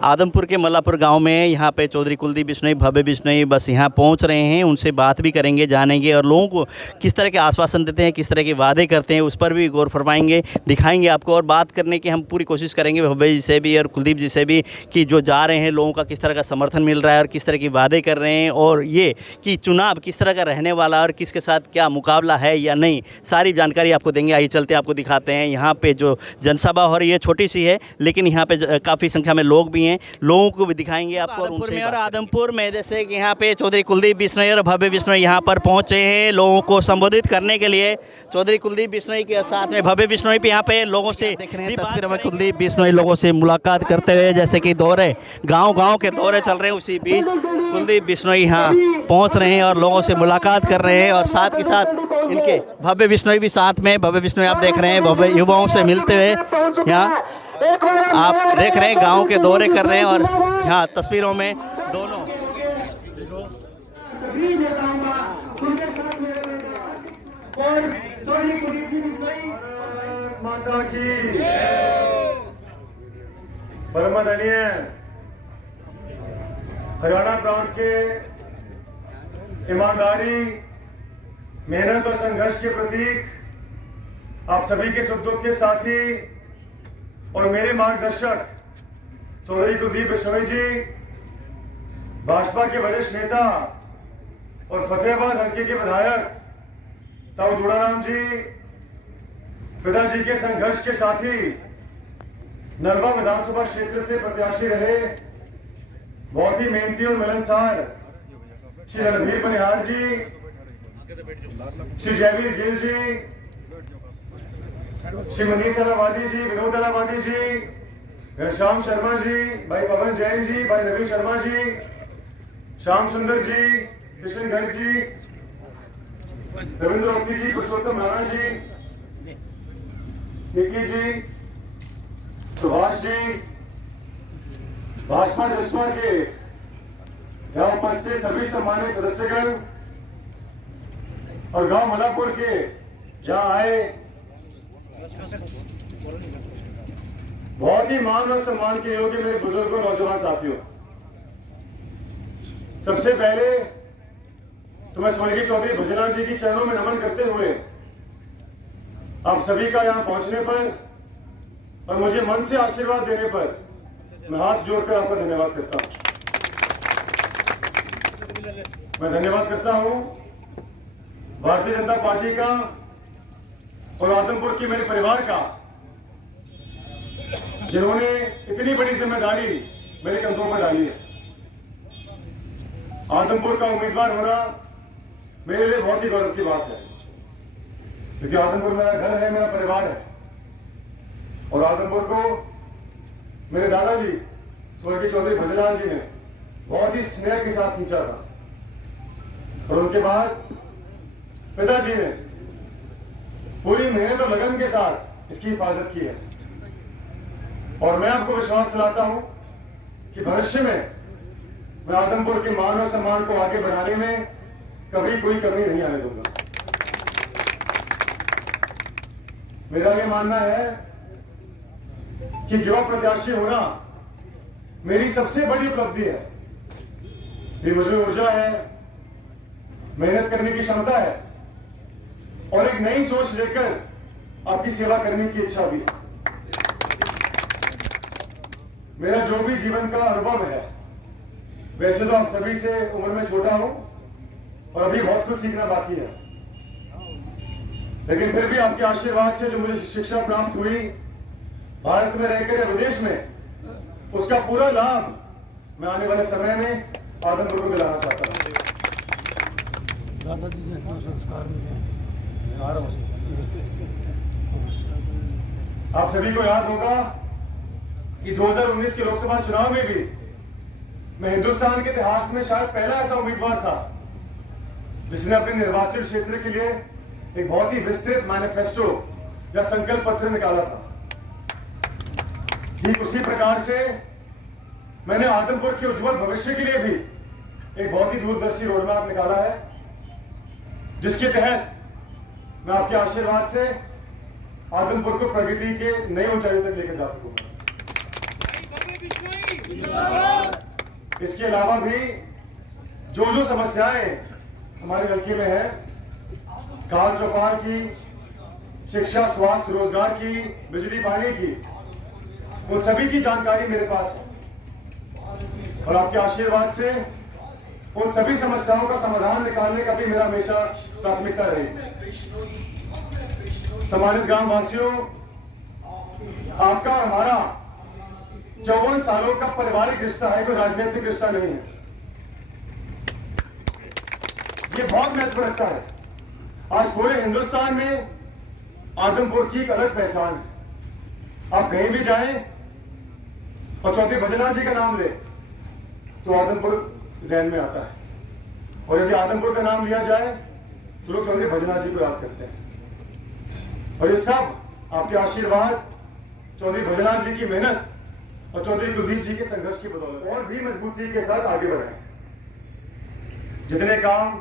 आदमपुर के मल्लापुर गांव में यहाँ पे चौधरी कुलदीप बिश्नोई, भव्य बिश्नोई बस यहाँ पहुँच रहे हैं। उनसे बात भी करेंगे, जानेंगे और लोगों को किस तरह के आश्वासन देते हैं, किस तरह के वादे करते हैं, उस पर भी गौर फरमाएंगे, दिखाएंगे आपको। और बात करने की हम पूरी कोशिश करेंगे भव्य जी से भी और कुलदीप जी से भी कि जो जा रहे हैं लोगों का किस तरह का समर्थन मिल रहा है और किस तरह के वादे कर रहे हैं, और ये कि चुनाव किस तरह का रहने वाला और किसके साथ क्या मुकाबला है या नहीं, सारी जानकारी आपको देंगे। आइए चलते आपको दिखाते हैं यहाँ पे जो जनसभा हो रही है, छोटी सी है लेकिन यहाँ पे काफ़ी संख्या में लोग भी हैं, लोगों को भी दिखाएंगे आपको। आदमपुर में और आदमपुर में जैसे कि यहाँ पे चौधरी कुलदीप बिश्नोई और भव्य बिश्नोई यहाँ पर पहुँचे हैं लोगों को संबोधित करने के लिए। चौधरी कुलदीप बिश्नोई के साथ में भव्य बिश्नोई पे यहाँ पे लोगों से देख रहे हैं तस्वीर में, कुलदीप बिश्नोई लोगों से मुलाकात करते हुए, जैसे कि दौरे गाँव के दौरे चल रहे हैं, उसी बीच कुलदीप बिश्नोई यहाँ पहुँच रहे हैं और लोगों से मुलाकात कर रहे हैं। और साथ के साथ इनके भव्य बिश्नोई भी साथ में, भव्य बिश्नोई आप देख रहे हैं भव्य युवाओं से मिलते हुए यहाँ आप देख रहे हैं गांव के दौरे कर रहे हैं। और यहाँ तस्वीरों में दोनों माता की परमादरणीय हरियाणा प्रांत के ईमानदारी, मेहनत और संघर्ष के प्रतीक, आप सभी के सुख दुख के साथी और मेरे मार्गदर्शक चौधरी कुलदीप बिश्नोई जी, भाजपा के वरिष्ठ नेता और फतेहाबाद हल्के के विधायक ताऊ दुड़ाराम जी, पिताजी के संघर्ष के साथी, नरवा विधानसभा क्षेत्र से प्रत्याशी रहे, बहुत ही मेहनती और मिलनसार श्री रणधीर बनिहार जी, श्री जयवीर गिल जी, श्री मनीष अलावादी जी, विनोद अलावादी जी, घनश्याम शर्मा जी, भाई पवन जैन जी, भाई नवीन शर्मा जी, श्याम सुंदर जी, किशन गर्ग जी, रविंद्र ओकी जी, पुरुषोत्तम राणा जी, निकी जी, सुभाष जी, भाजपा जसपा के यहाँ उपस्थित सभी सम्मानित सदस्यगण और गांव मल्लापुर के जहाँ आए बहुत ही मान और सम्मान के योग्य मेरे बुजुर्गों, नौजवान साथियों, सबसे पहले तो मैं स्वर्गीय चौधरी भजनलाल जी की चरणों में नमन करते हुए आप सभी का यहां पहुंचने पर और मुझे मन से आशीर्वाद देने पर मैं हाथ जोड़कर आपका धन्यवाद करता हूं। मैं धन्यवाद करता हूं भारतीय जनता पार्टी का और आदमपुर के मेरे परिवार का, जिन्होंने इतनी बड़ी जिम्मेदारी मेरे कंधों पर डाली है। आदमपुर का उम्मीदवार होना मेरे लिए बहुत ही गौरव की बात है, क्योंकि आदमपुर मेरा घर है, मेरा परिवार है। और आदमपुर को मेरे दादाजी स्वर्गीय चौधरी भजनलाल जी ने बहुत ही स्नेह के साथ सींचा था, और उनके बाद पिताजी ने पूरी मेहनत और लगन के साथ इसकी हिफाजत की है। और मैं आपको विश्वास दिलाता हूं कि भविष्य में मैं आदमपुर के मान और सम्मान को आगे बढ़ाने में कभी कोई कमी नहीं आने दूंगा। मेरा यह मानना है कि युवा प्रत्याशी होना मेरी सबसे बड़ी उपलब्धि है। ये मुझे ऊर्जा है, मेहनत करने की क्षमता है और एक नई सोच लेकर आपकी सेवा करने की इच्छा भी है। मेरा जो भी जीवन का अनुभव है, वैसे तो आप सभी से उम्र में छोटा हूं और अभी बहुत कुछ सीखना बाकी है, लेकिन फिर भी आपके आशीर्वाद से जो मुझे शिक्षा प्राप्त हुई भारत में रहकर या विदेश में, उसका पूरा लाभ मैं आने वाले समय में आदमपुर को दिलाना चाहता हूं। आप सभी को याद होगा कि 2019 के लोकसभा चुनाव में भी मैं हिंदुस्तान के इतिहास में शायद पहला ऐसा उम्मीदवार था जिसने अपने निर्वाचन क्षेत्र के लिए एक बहुत ही विस्तृत मैनिफेस्टो या संकल्प पत्र निकाला था। ठीक उसी प्रकार से मैंने आदमपुर के उज्जवल भविष्य के लिए भी एक बहुत ही दूरदर्शी रोडमैप निकाला है, जिसके तहत मैं आपके आशीर्वाद से आदमपुर को प्रगति के नई ऊंचाई तक लेकर जा सकूंगा। इसके अलावा भी जो समस्याएं हमारे हल्के में है, काल चौपाल की, शिक्षा, स्वास्थ्य, रोजगार की, बिजली पानी की, उन सभी की जानकारी मेरे पास है और आपके आशीर्वाद से उन सभी समस्याओं का समाधान निकालने का भी मेरा हमेशा प्राथमिकता रही। सम्मानित ग्रामवासियों, आपका और हमारा 54 सालों का पारिवारिक रिश्ता है, कोई राजनीतिक रिश्ता नहीं है। ये बहुत महत्व रखता है। आज पूरे हिंदुस्तान में आदमपुर की एक अलग पहचान है। आप कहीं भी जाएं और चौधरी भजनाथ जी का नाम ले तो आदमपुर ज़हन में आता है, और यदि आदमपुर का नाम लिया जाए तो लोग चौधरी भजनाथ जी को याद करते हैं। और ये सब आपके आशीर्वाद, चौधरी भजनाथ जी की मेहनत और चौधरी कुलदीप जी के संघर्ष की बदौलत और भी मजबूती के साथ आगे बढ़े। जितने काम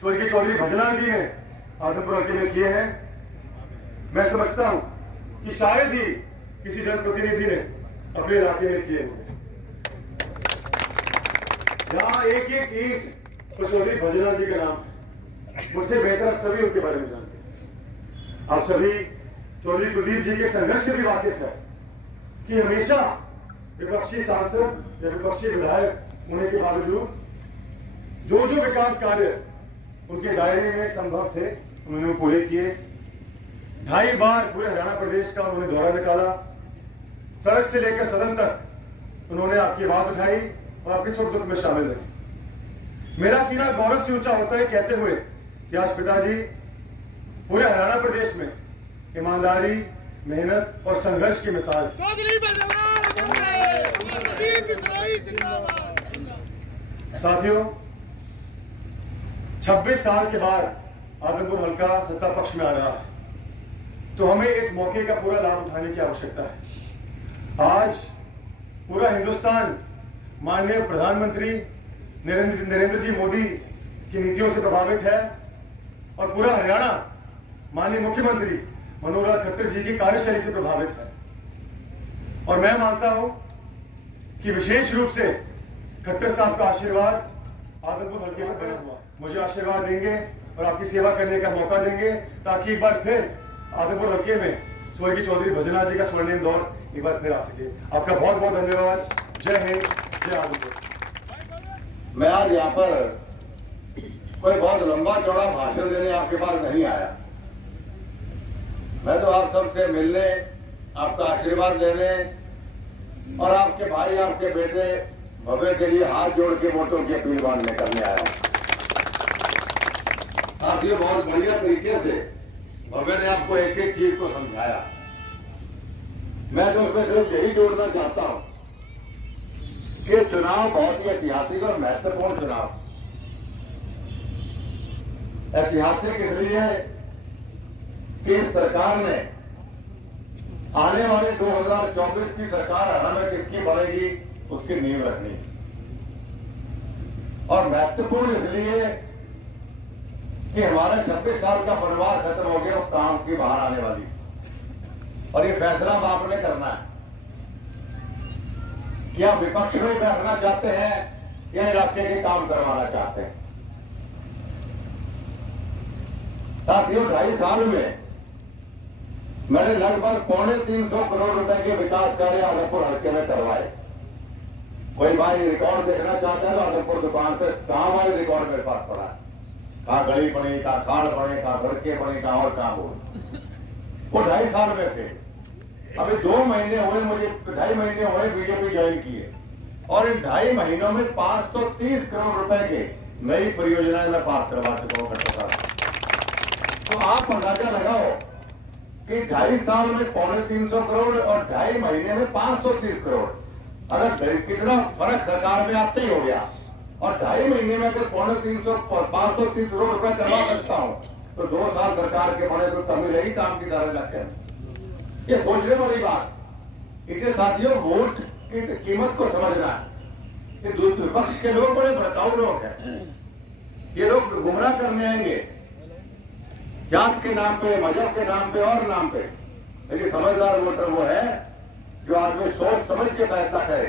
स्वर्गीय चौधरी भजनाथ जी ने आदमपुर हल्के में किए हैं, मैं समझता हूं कि शायद ही किसी जनप्रतिनिधि ने अपने इलाके में किए हुए। यहां एक एक ईंट तो चौधरी भजनाथ जी का नाम है। मुझसे बेहतर आप सभी उनके बारे में जानते हैं। आप सभी चौधरी कुलदीप जी के संघर्ष से भी वाकिफ है कि हमेशा विपक्षी सांसद या विपक्षी विधायक होने के बावजूद जो विकास कार्य उनके दायरे में संभव थे उन्होंने पूरे किए। 2.5 बार पूरे हरियाणा प्रदेश का उन्होंने दौरा निकाला। सड़क से लेकर सदन तक उन्होंने आपकी आवाज उठाई और आपके सुख दुख में शामिल रहे। मेरा सीना गौरव से ऊंचा होता है कहते हुए कि आज पिताजी पूरे हरियाणा प्रदेश में ईमानदारी, मेहनत और संघर्ष की मिसाल। साथियों, 26 साल के बाद आदमपुर हल्का सत्ता पक्ष में आ रहा है, तो हमें इस मौके का पूरा लाभ उठाने की आवश्यकता है। आज पूरा हिंदुस्तान माननीय प्रधानमंत्री नरेंद्र जी मोदी की नीतियों से प्रभावित है और पूरा हरियाणा माननीय मुख्यमंत्री मनोहर लाल खट्टर जी की कार्यशैली से प्रभावित है। और मैं मानता हूं कि विशेष रूप से खट्टर साहब का आशीर्वाद आदमपुर हल्के में बना हुआ। मुझे आशीर्वाद देंगे और आपकी सेवा करने का मौका देंगे ताकि एक बार फिर आदमपुर हल्के में स्वर्गीय चौधरी भजनाथ जी का स्वर्णिम दौर एक बार फिर आ सके। आपका बहुत बहुत धन्यवाद। जय हिंद, जय आदमपुर। मैं आज यहाँ पर कोई बहुत लंबा चौड़ा भाषण देने आपके पास नहीं आया। मैं तो आप सबसे मिलने, आपका आशीर्वाद लेने और आपके भाई, आपके बेटे भव्य के लिए हाथ जोड़ के वोटों की अपील बांधने करने आया हूं। आप ये बहुत बढ़िया तरीके से भव्य ने आपको एक एक चीज को समझाया। मैं तो उसमें सिर्फ यही जोड़ना चाहता हूं कि चुनाव बहुत ही ऐतिहासिक और महत्वपूर्ण चुनाव। ऐतिहासिक इसलिए कि सरकार ने आने वाले 2024 की सरकार हरियाणा में किसकी बनेगी उसकी नींव रखनी, और महत्वपूर्ण इसलिए कि हमारा 26 साल का वनवास खत्म हो गया, काम की बाहर आने वाली, और ये फैसला आपने करना है कि आप विपक्ष में बैठना चाहते हैं या इलाके के काम करवाना चाहते हैं। साथियों, 2.5 साल में मैंने लगभग 350 करोड़ रुपए के विकास कार्य आदमपुर हल्के में करवाए। कोई भाई रिकॉर्ड देखना चाहता है तो आदमपुर दुकान पे कहां वाले रिकॉर्ड मेरे पास पड़ा है, कहां गली बनी, कहां खाड़ बने, कहां सड़कें बनी, कहां और कहां हो। वो 2.5 साल में थे। अभी 2 महीने हुए, मुझे 2.5 महीने हुए बीजेपी ज्वाइन किए, और इन 2.5 महीनों में 530 करोड़ रुपए के नई परियोजनाएं मैं पास करवा चुका हूं खट्टर। तो आप अंदाजा लगाओ कि 2.5 साल में 350 करोड़ और 2.5 महीने में 530 करोड़। अगर कितना फर्क सरकार में आते ही हो गया, और 2.5 महीने में अगर 350 और 530 करोड़ रुपए करवा सकता हूं तो 2 साल सरकार के बड़े तो कमी रही काम की तरह लगते हैं। ये सोचने वाली बात। इसलिए साथियों, वोट की कीमत को समझना है कि विपक्ष के लोग बड़े भड़काऊ लोग हैं। ये लोग गुमराह करने आएंगे जात के नाम पे, मजहब के नाम पे और नाम पे। लेकिन समझदार वोटर वो है जो आदमी सोच समझ के फैसला करे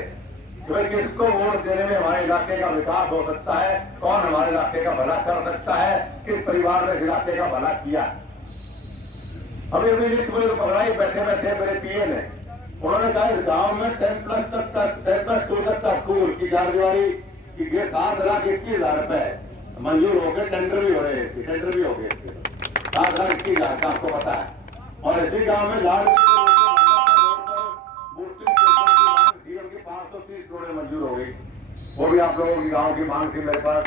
कि भाई किसको वोट देने में हमारे इलाके का विकास हो सकता है, कौन हमारे इलाके का भला कर सकता है, किस परिवार ने इस इलाके का भला किया। अभी अभी लिस्ट मुझे पकड़ाई बैठे बैठे मेरे पीए ने, उन्होंने कहा इस गांव में 10+2 तक का स्कूल की 4 दीवारी की 7,21,000 रुपए मंजूर हो गए, टेंडर भी हो गए, 7,21,000 का आपको पता है। और इसी गांव में लाल 530 करोड़ मंजूर हो गई, वो भी आप लोगों की गांव की मांग थी मेरे पास।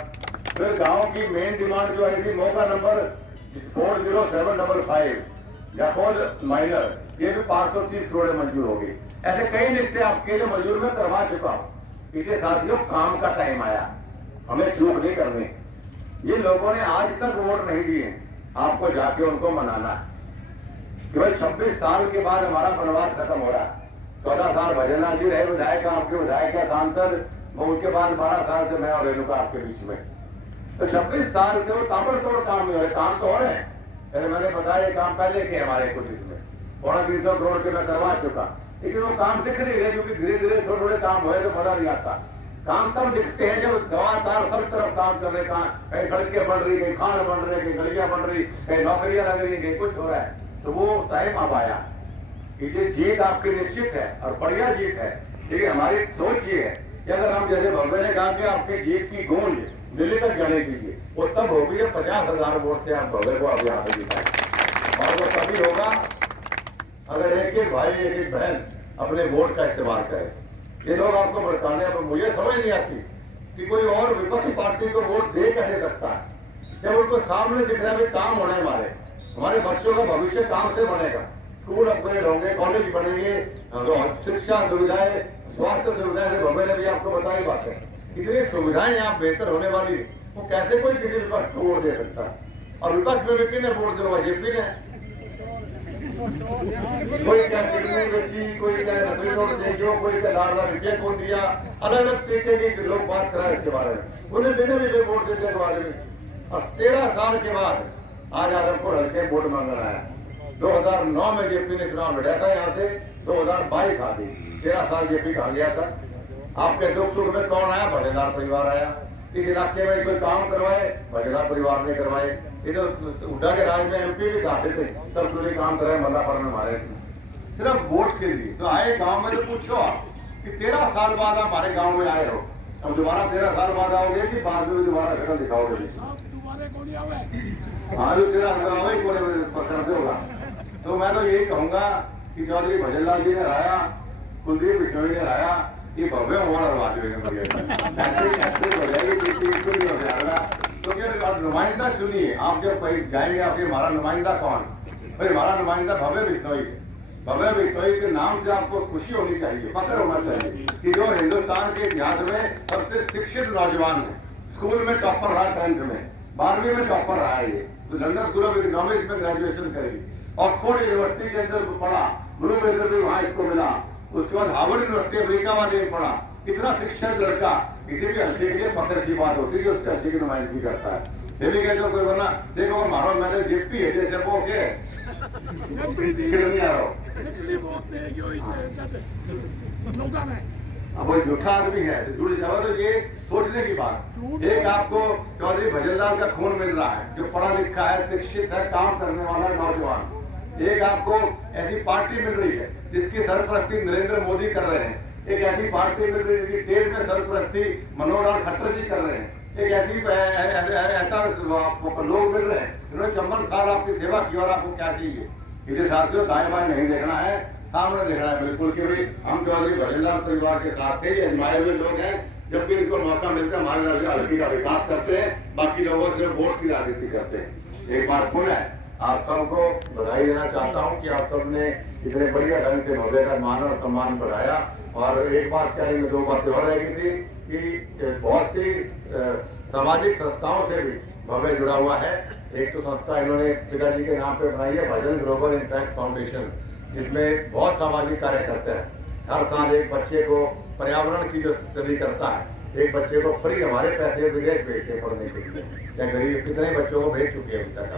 फिर गांव की मेन डिमांड जो आई थी, मौका नंबर 40755 या खोज माइनर, ये भी 530 करोड़ मंजूर हो गई। ऐसे कई लिस्टें आपके लिए मंजूर में करवा चुका हूं। इसके साथियों, काम का टाइम आया, हमें चूक नहीं करनी। ये लोगों ने आज तक वोट नहीं दिए, आपको जाके उनको मनाना है कि भाई 26 साल के बाद हमारा वनवास खत्म हो रहा है। 14 साल भजनलाल जी रहे विधायक, आपके विधायक या सांसद, उसके बाद 12 साल से मैं और रेणुका आपके बीच में। तो 26 साल से वो ताबड़तोड़ काम नहीं हो रहे, काम तो हो रहे हैं। पहले मैंने बताया ये काम पहले के हमारे कुछ इसमें 350 करोड़ के मैं करवा चुका, लेकिन वो काम दिख नहीं रहे, क्योंकि धीरे धीरे थोड़े थोड़े काम हुए तो मजा नहीं आता। काम तब दिखते हैं जब लगातार सब तरफ काम कर रहे, कहीं सड़कें बन रही, कहीं खान बन रहे, कहीं गलियां बन रही, कहीं नौकरियां लग रही, कहीं कुछ हो रहा है। तो वो टाइम अब आया कि ये जीत आपकी निश्चित है और बढ़िया जीत है। लेकिन हमारी सोच ये है कि अगर हम, जैसे भव्य ने कहा कि आपकी जीत की गूंज दिल्ली तक जाने चाहिए, वो तब होगी जब 50,000 वोट से आप भव्य को अब यहाँ पे जिताएं। और वो तभी होगा अगर एक एक भाई एक एक बहन अपने वोट का इस्तेमाल करे। ये लोग आपको भड़काने, अब मुझे समझ नहीं आती कि कोई और विपक्षी पार्टी को वोट दे कैसे सकता है जब उनको सामने दिख रहा है काम होने हमारे बच्चों का भविष्य काम से बनेगा, स्कूल अपग्रेड होंगे, कॉलेज बनेंगे, शिक्षा सुविधाएं, स्वास्थ्य सुविधाएं से भव्य ने भी आपको बताई बात है। इतनी सुविधाएं यहाँ बेहतर होने वाली, वो कैसे कोई किसी विपक्ष को वोट दे सकता है। और विपक्ष में भी किसने वोट दिया, जेपी ने। कोई क्या किडनी बेची, कोई क्या नकली नोट दे दो, कोई क्या लाख रुपये को दिया, अलग अलग तरीके के लोग बात कराए इसके बारे में, उन्हें बिना भी वोट देते के बारे में। और 13 साल के बाद आज आदमपुर हल्के वोट मांगना आया। 2009 में जेपी ने चुनाव लड़ा था यहाँ से, 2022 आ गई, 13 साल जेपी कहा गया था। आपके दुख सुख में कौन आया, भजेदार परिवार आया। इस इलाके में कोई काम करवाए, भजेदार परिवार ने करवाए। ये तो हुड्डा के राज में एमपी भी चाहते थे, सब पूरे काम कराए, मल्लापुर में मारे सिर्फ वोट के लिए। तो आए गांव में तो पूछो आप कि 13 साल बाद आप हमारे गांव में आए हो, अब दोबारा 13 साल बाद आओगे कि बाद में दोबारा शक्ल दिखाओगे? हाँ, जो 13 साल करते होगा। तो मैं तो यही कहूंगा कि चौधरी भजनलाल जी ने हराया, कुलदीप बिश्नोई ने हराया, ये भव्य हमारा रवाज हो जाएगा। तो क्या नुमाइंदा चुनिए आप, जब कहीं जाएंगे आपके हमारा नुमाइंदा कौन? भाई हमारा नुमाइंदा भव्य बिश्नोई है। भव्य बिश्नोई के नाम से आपको खुशी होनी चाहिए, फख्र होना चाहिए कि जो हिंदुस्तान के इतिहास में सबसे शिक्षित नौजवान है, स्कूल में टॉपर रहा, 10th में, 12वीं में टॉपर रहा है। ये तो लंदन स्कूल ऑफ इकोनॉमिक्स में ग्रेजुएशन करी, ऑक्सफोर्ड यूनिवर्सिटी के अंदर पढ़ा, ब्लू मेजर भी वहां इसको मिला। उसके बाद हार्वर्ड यूनिवर्सिटी अमेरिका वाले में पढ़ा। इतना शिक्षित लड़का, किसी भी हल्के के लिए फख्र की बात होती है कि उसके हल्के की नुमाइंदगी करता है। ये भी कहते हो कोई, वरना देखो मारो मैंने जेपी है जैसे वो के अब वो झूठा आदमी है, जुड़ जाओ। तो ये सोचने की बात, एक आपको चौधरी भजनलाल का खून मिल रहा है जो पढ़ा लिखा है, शिक्षित है, काम करने वाला नौजवान। एक आपको ऐसी पार्टी मिल रही है जिसकी सरपरस्ती नरेंद्र मोदी कर रहे हैं। एक ऐसी पार्टी मिल रही है जिसकी स्टेट में सरपरस्ती मनोहर लाल खट्टर जी कर रहे हैं। एक ऐसी ऐसा लोग मिल रहे हैं जिन्होंने 54 साल आपकी सेवा की, और आपको क्या चाहिए? इसके साथियों, दाएं बाएं नहीं देखना है, सामने देखना है बिल्कुल कि भाई हम चौधरी भजनलाल परिवार के साथ थे, ये अजमाए हुए लोग हैं। जब भी इनको मौका मिलता है हमारे हल्की का विकास करते हैं, बाकी लोगों से वोट की राजनीति करते हैं। एक बार पुनः आप सबको बधाई देना चाहता हूं कि आप सबने इतने बढ़िया ढंग से भव्य का मान और सम्मान बढ़ाया। और एक बात क्या है, 2 बातें और रह गई थी कि बहुत सी सामाजिक संस्थाओं से भी भव्य जुड़ा हुआ है। एक तो संस्था इन्होंने पिताजी के नाम पे बनाई है, भजन ग्लोबल इम्पैक्ट फाउंडेशन, जिसमें बहुत सामाजिक कार्य करते हैं। हर साल एक बच्चे को पर्यावरण की जो स्टडी करता है, एक बच्चे को फ्री हमारे पैसे विदेश भेजते पढ़ने के लिए, या गरीब कितने बच्चों को भेज चुके हैं अभी तक।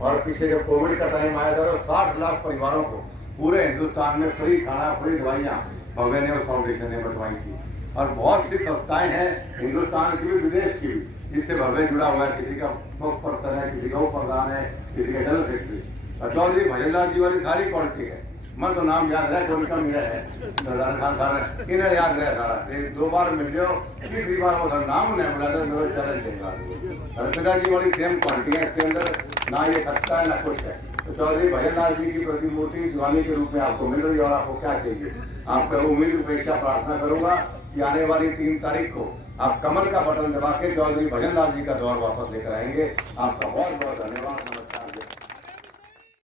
और पीछे जब कोविड का टाइम आया था तो 60 लाख परिवारों को पूरे हिंदुस्तान में फ्री खाना, फ्री दवाइयाँ भव्य ने उस फाउंडेशन ने बंटवाई थी। और बहुत सी संस्थाएं हैं हिंदुस्तान की भी विदेश की भी जिससे भव्य जुड़ा हुआ है। किसी का स्पोक्स पर्सन है, किसी का उप प्रधान है, किसी का जनरल सेक्रेटरी। और चौधरी भजनलाल जी वाली सारी क्वालिटी है। मैं तो नाम याद रहे उनका मेरा है सरदार खान साहब, इन्हें याद रहे सारा। 2 बार मिल जाओ, तीसरी बार वो नाम नहीं बुला था, मेरा चैलेंज देगा। अर्पिता जी वाली सेम क्वालिटी है इसके अंदर, ना ये सकता है ना कुछ है। तो चौधरी भजनलाल जी की प्रतिमूर्ति दीवानी के रूप में आपको मिल रही है। और आपको क्या चाहिए? आपका उम्मीद अपेक्षा प्रार्थना करूंगा कि आने वाली 3 तारीख को आप कमल का बटन दबा के चौधरी भजनलाल जी का दौर वापस लेकर आएंगे। आपका बहुत बहुत धन्यवाद। नमस्कार।